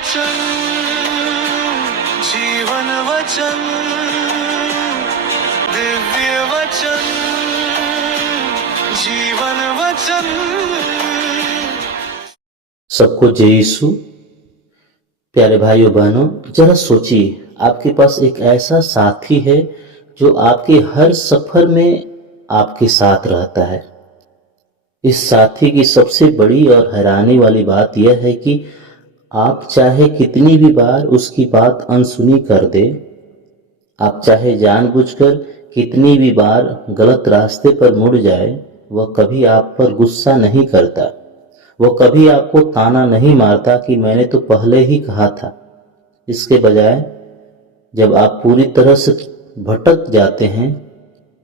वचन जीवन वचन दिव्य वचन जीवन वचन। सबको जय यीशु। प्यारे भाइयों बहनों, जरा सोचिए, आपके पास एक ऐसा साथी है जो आपके हर सफर में आपके साथ रहता है। इस साथी की सबसे बड़ी और हैरानी वाली बात यह है कि आप चाहे कितनी भी बार उसकी बात अनसुनी कर दे, आप चाहे जानबूझकर कितनी भी बार गलत रास्ते पर मुड़ जाए, वह कभी आप पर गुस्सा नहीं करता। वो कभी आपको ताना नहीं मारता कि मैंने तो पहले ही कहा था। इसके बजाय जब आप पूरी तरह से भटक जाते हैं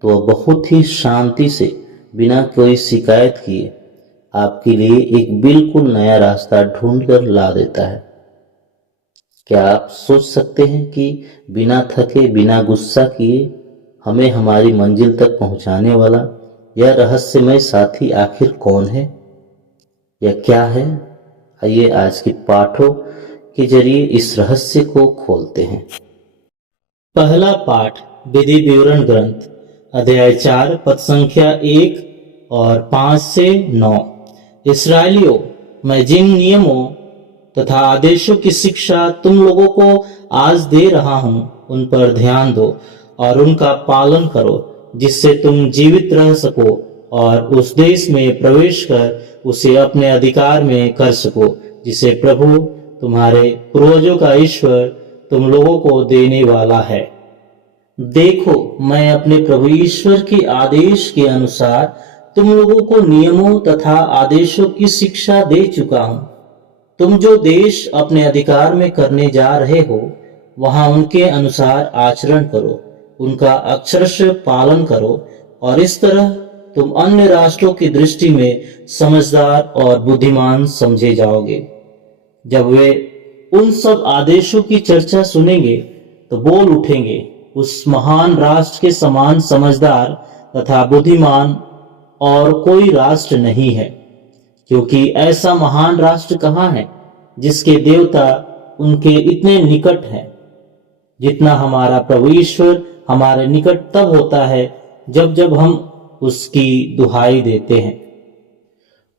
तो वह बहुत ही शांति से, बिना कोई शिकायत किए, आपके लिए एक बिल्कुल नया रास्ता ढूंढ कर ला देता है। क्या आप सोच सकते हैं कि बिना थके, बिना गुस्सा किए हमें हमारी मंजिल तक पहुंचाने वाला यह रहस्यमय साथी आखिर कौन है या क्या है? आइए आज के पाठों के जरिए इस रहस्य को खोलते हैं। पहला पाठ विधि विवरण ग्रंथ अध्याय 4 पद संख्या 1 और 5 से 9। इस्राएलियों, मैं जिन नियमों तथा आदेशों की शिक्षा तुम लोगों को आज दे रहा हूं, उन पर ध्यान दो और उनका पालन करो, जिससे तुम जीवित रह सको और उस देश में प्रवेश कर उसे अपने अधिकार में कर सको, जिसे प्रभु तुम्हारे पूर्वजों का ईश्वर तुम लोगों को देने वाला है। देखो, मैं अपने प्रभु ईश्वर के आदेश के अनुसार तुम लोगों को नियमों तथा आदेशों की शिक्षा दे चुका हूं। तुम जो देश अपने अधिकार में करने जा रहे हो, वहां उनके अनुसार आचरण करो, उनका अक्षरशः पालन करो, और इस तरह तुम अन्य राष्ट्रों की दृष्टि में समझदार और बुद्धिमान समझे जाओगे। जब वे उन सब आदेशों की चर्चा सुनेंगे तो बोल उठेंगे, उस महान राष्ट्र के समान समझदार तथा बुद्धिमान और कोई राष्ट्र नहीं है, क्योंकि ऐसा महान राष्ट्र कहाँ है जिसके देवता उनके इतने निकट हैं, जितना हमारा प्रभु ईश्वर हमारे निकट तब होता है जब जब हम उसकी दुहाई देते हैं।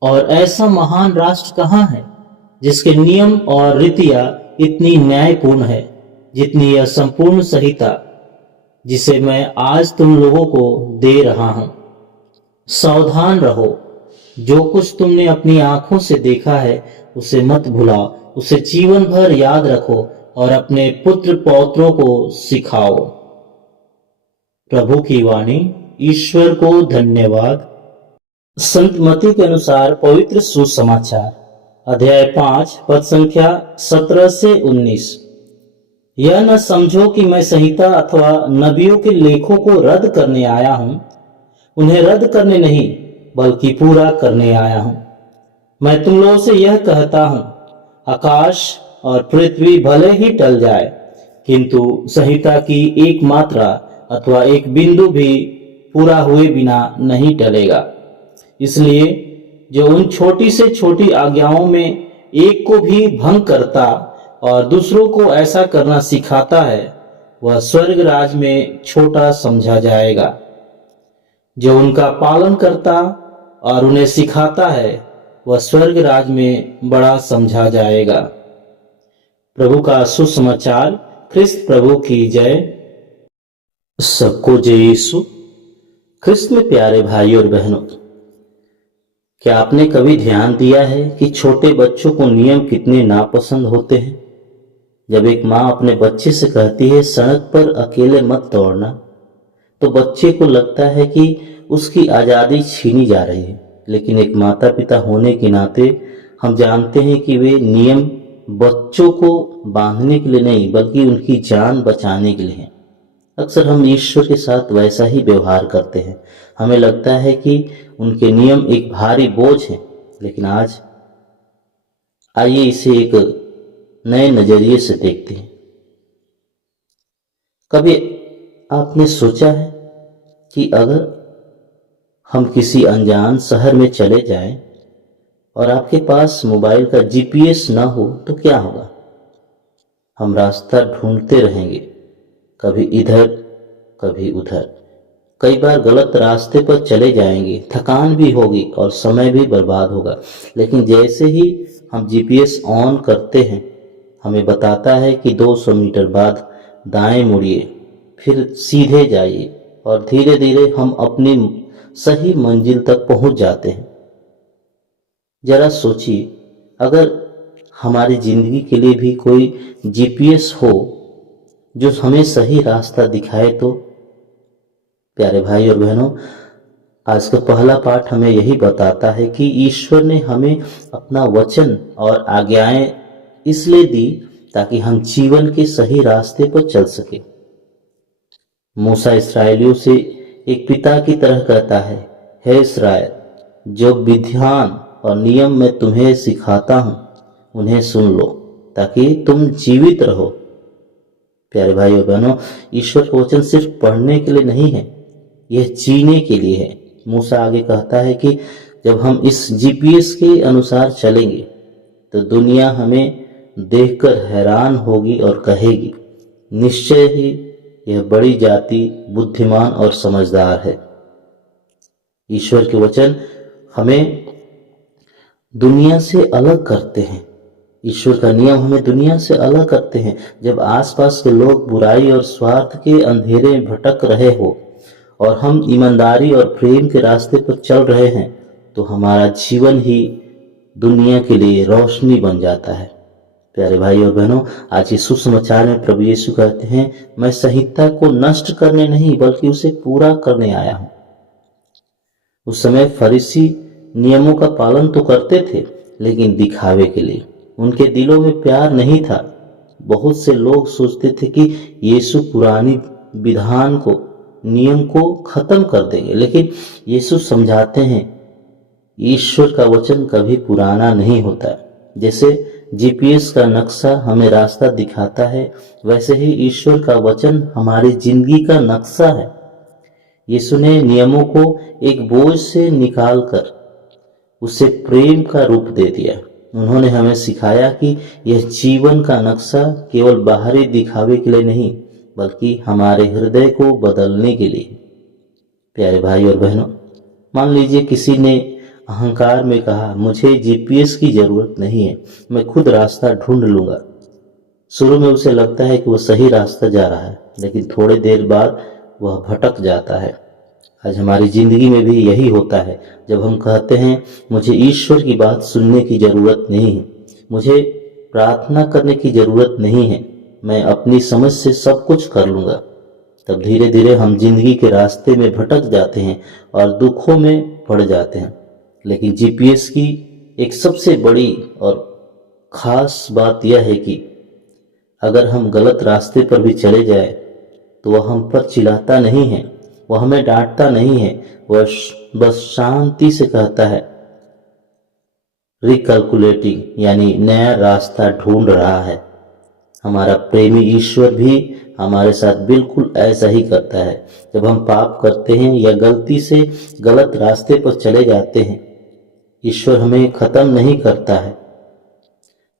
और ऐसा महान राष्ट्र कहाँ है जिसके नियम और रीतियां इतनी न्यायपूर्ण है जितनी यह संपूर्ण संहिता जिसे मैं आज तुम लोगों को दे रहा हूं। सावधान रहो, जो कुछ तुमने अपनी आंखों से देखा है उसे मत भुलाओ, उसे जीवन भर याद रखो और अपने पुत्र पौत्रों को सिखाओ। प्रभु की वाणी। ईश्वर को धन्यवाद। संत मत्ती के अनुसार पवित्र सुसमाचार अध्याय 5 पद संख्या 17 से 19। यह न समझो कि मैं संहिता अथवा नबियों के लेखों को रद्द करने आया हूं। उन्हें रद्द करने नहीं, बल्कि पूरा करने आया हूं। मैं तुम लोगों से यह कहता हूं, आकाश और पृथ्वी भले ही टल जाए, किंतु संहिता की एक मात्रा अथवा एक बिंदु भी पूरा हुए बिना नहीं टलेगा। इसलिए जो उन छोटी से छोटी आज्ञाओं में एक को भी भंग करता और दूसरों को ऐसा करना सिखाता है, वह स्वर्ग राज में छोटा समझा जाएगा। जो उनका पालन करता और उन्हें सिखाता है, वह स्वर्ग राज में बड़ा समझा जाएगा। प्रभु का सुसमाचार। ख्रिस्त प्रभु की जय। सबको जय यीशु। ख्रिस्त में प्यारे भाई और बहनों, क्या आपने कभी ध्यान दिया है कि छोटे बच्चों को नियम कितने नापसंद होते हैं? जब एक माँ अपने बच्चे से कहती है सड़क पर अकेले मत दौड़ना, तो बच्चे को लगता है कि उसकी आजादी छीनी जा रही है। लेकिन एक माता पिता होने के नाते हम जानते हैं कि वे नियम बच्चों को बांधने के लिए नहीं, बल्कि उनकी जान बचाने के लिए हैं। अक्सर हम ईश्वर के साथ वैसा ही व्यवहार करते हैं। हमें लगता है कि उनके नियम एक भारी बोझ हैं, लेकिन आज आइए इसे एक नए नजरिए से देखते हैं। कभी आपने सोचा है कि अगर हम किसी अनजान शहर में चले जाएं और आपके पास मोबाइल का जीपीएस ना हो तो क्या होगा? हम रास्ता ढूंढते रहेंगे, कभी इधर कभी उधर। कई बार गलत रास्ते पर चले जाएंगे, थकान भी होगी और समय भी बर्बाद होगा। लेकिन जैसे ही हम जीपीएस ऑन करते हैं, हमें बताता है कि 200 मीटर बाद दाएं मुड़िए, फिर सीधे जाइए और धीरे धीरे हम अपनी सही मंजिल तक पहुंच जाते हैं। जरा सोचिए, अगर हमारी जिंदगी के लिए भी कोई जीपीएस हो जो हमें सही रास्ता दिखाए तो। प्यारे भाई और बहनों, आज का पहला पाठ हमें यही बताता है कि ईश्वर ने हमें अपना वचन और आज्ञाएं इसलिए दी ताकि हम जीवन के सही रास्ते पर चल सके। मूसा इस्राएलियों से एक पिता की तरह कहता है, हे इस्राएल, जो विधान और नियम मैं तुम्हें सिखाता हूं उन्हें सुन लो ताकि तुम जीवित रहो। प्यारे भाई और बहनों, ईश्वर का वचन सिर्फ पढ़ने के लिए नहीं है, यह जीने के लिए है। मूसा आगे कहता है कि जब हम इस जीपीएस के अनुसार चलेंगे तो दुनिया हमें देखकर हैरान होगी और कहेगी, निश्चय ही यह बड़ी जाति बुद्धिमान और समझदार है। ईश्वर के वचन हमें दुनिया से अलग करते हैं। ईश्वर का नियम हमें दुनिया से अलग करते हैं। जब आसपास के लोग बुराई और स्वार्थ के अंधेरे में भटक रहे हो और हम ईमानदारी और प्रेम के रास्ते पर चल रहे हैं, तो हमारा जीवन ही दुनिया के लिए रोशनी बन जाता है। प्यारे भाई और बहनों, आज इस सुसमाचार में प्रभु यीशु कहते हैं, मैं संहिता को नष्ट करने नहीं बल्कि उसे पूरा करने आया हूं। उस समय फरीसी नियमों का पालन तो करते थे, लेकिन दिखावे के लिए। उनके दिलों में प्यार नहीं था। बहुत से लोग सोचते थे कि यीशु पुरानी विधान को, नियम को खत्म कर देंगे, लेकिन यीशु समझाते हैं, ईश्वर का वचन कभी पुराना नहीं होता। जैसे जीपीएस का नक्शा हमें रास्ता दिखाता है, वैसे ही ईश्वर का वचन हमारी जिंदगी का नक्शा है। यीशु ने नियमों को एक बोझ से निकालकर उसे प्रेम का रूप दे दिया। उन्होंने हमें सिखाया कि यह जीवन का नक्शा केवल बाहरी दिखावे के लिए नहीं, बल्कि हमारे हृदय को बदलने के लिए। प्यारे भाई और बहनों, मान लीजिए किसी ने अहंकार में कहा, मुझे जीपीएस की जरूरत नहीं है, मैं खुद रास्ता ढूंढ लूंगा। शुरू में उसे लगता है कि वह सही रास्ता जा रहा है, लेकिन थोड़ी देर बाद वह भटक जाता है। आज हमारी जिंदगी में भी यही होता है। जब हम कहते हैं, मुझे ईश्वर की बात सुनने की जरूरत नहीं है, मुझे प्रार्थना करने की जरूरत नहीं है, मैं अपनी समझ से सब कुछ कर लूंगा, तब धीरे धीरे हम जिंदगी के रास्ते में भटक जाते हैं और दुखों में पड़ जाते हैं। लेकिन जीपीएस की एक सबसे बड़ी और खास बात यह है कि अगर हम गलत रास्ते पर भी चले जाए तो वह हम पर चिल्लाता नहीं है, वह हमें डांटता नहीं है, वह बस शांति से कहता है, रिकैलकुलेटिंग, यानी नया रास्ता ढूंढ रहा है। हमारा प्रेमी ईश्वर भी हमारे साथ बिल्कुल ऐसा ही करता है। जब हम पाप करते हैं या गलती से गलत रास्ते पर चले जाते हैं, ईश्वर हमें खत्म नहीं करता है।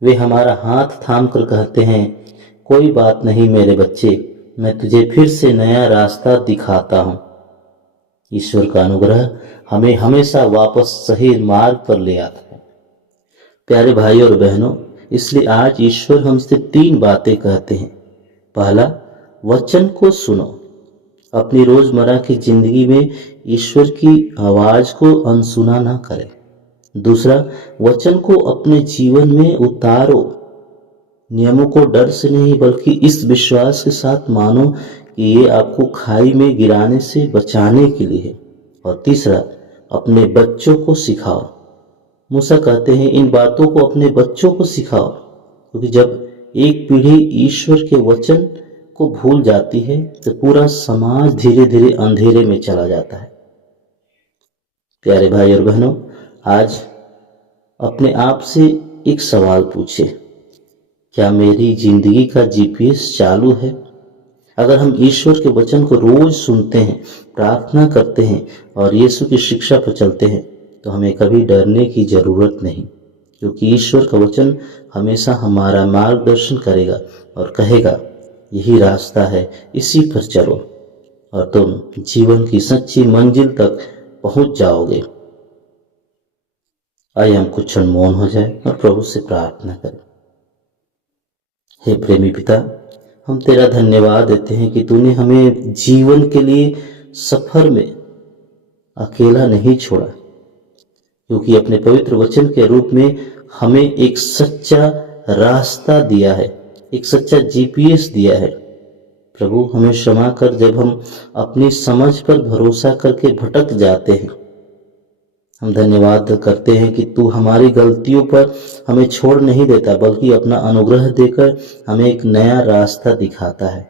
वे हमारा हाथ थाम कर कहते हैं, कोई बात नहीं मेरे बच्चे, मैं तुझे फिर से नया रास्ता दिखाता हूं। ईश्वर का अनुग्रह हमें हमेशा वापस सही मार्ग पर ले आता है। प्यारे भाई और बहनों, इसलिए आज ईश्वर हमसे 3 बातें कहते हैं। पहला, वचन को सुनो। अपनी रोजमर्रा की जिंदगी में ईश्वर की आवाज को अनसुना ना करें। दूसरा, वचन को अपने जीवन में उतारो। नियमों को डर से नहीं बल्कि इस विश्वास के साथ मानो कि ये आपको खाई में गिराने से बचाने के लिए है। और तीसरा, अपने बच्चों को सिखाओ। मूसा कहते हैं, इन बातों को अपने बच्चों को सिखाओ, क्योंकि जब एक पीढ़ी ईश्वर के वचन को भूल जाती है तो पूरा समाज धीरे धीरे अंधेरे में चला जाता है। प्यारे भाई और बहनों, आज अपने आप से एक सवाल पूछे, क्या मेरी जिंदगी का जीपीएस चालू है? अगर हम ईश्वर के वचन को रोज सुनते हैं, प्रार्थना करते हैं और यीशु की शिक्षा पर चलते हैं, तो हमें कभी डरने की जरूरत नहीं, क्योंकि ईश्वर का वचन हमेशा हमारा मार्गदर्शन करेगा और कहेगा यही रास्ता है, इसी पर चलो और तुम जीवन की सच्ची मंजिल तक पहुंच जाओगे। आइए हम कुछ क्षण मौन हो जाए और प्रभु से प्रार्थना करें। हे प्रेमी पिता, हम तेरा धन्यवाद देते हैं कि तूने हमें जीवन के लिए सफर में अकेला नहीं छोड़ा, क्योंकि अपने पवित्र वचन के रूप में हमें एक सच्चा रास्ता दिया है, एक सच्चा जीपीएस दिया है। प्रभु, हमें क्षमा कर जब हम अपनी समझ पर भरोसा करके भटक जाते हैं। हम धन्यवाद करते हैं कि तू हमारी गलतियों पर हमें छोड़ नहीं देता, बल्कि अपना अनुग्रह देकर हमें एक नया रास्ता दिखाता है।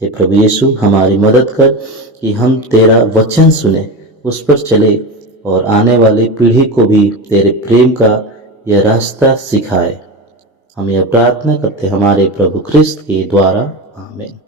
हे प्रभु यीशु, हमारी मदद कर कि हम तेरा वचन सुने, उस पर चले और आने वाली पीढ़ी को भी तेरे प्रेम का यह रास्ता सिखाए। हम यह प्रार्थना करते हमारे प्रभु ख्रिस्त के द्वारा, आमीन।